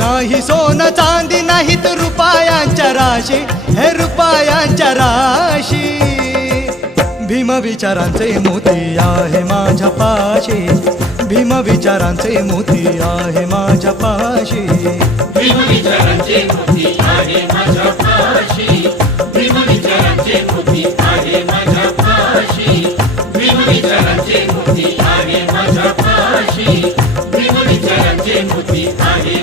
नाही सोनं चांदी नाहीत रुपयांच्या राशी, हे रुपयांच्या राशी. भीम विचारांचे मोती आहे माझ्या पाशी, भीम विचारांचे मोती आहे माझ्या पाशी. भीम विचारांचे मोती आहे माझ्या पाशी, भीम विचारांचे मोती आहे माझ्या पाशी, भीम विचारांचे मोती आहे माझ्या पाशी, भीम विचारांचे मोती आहे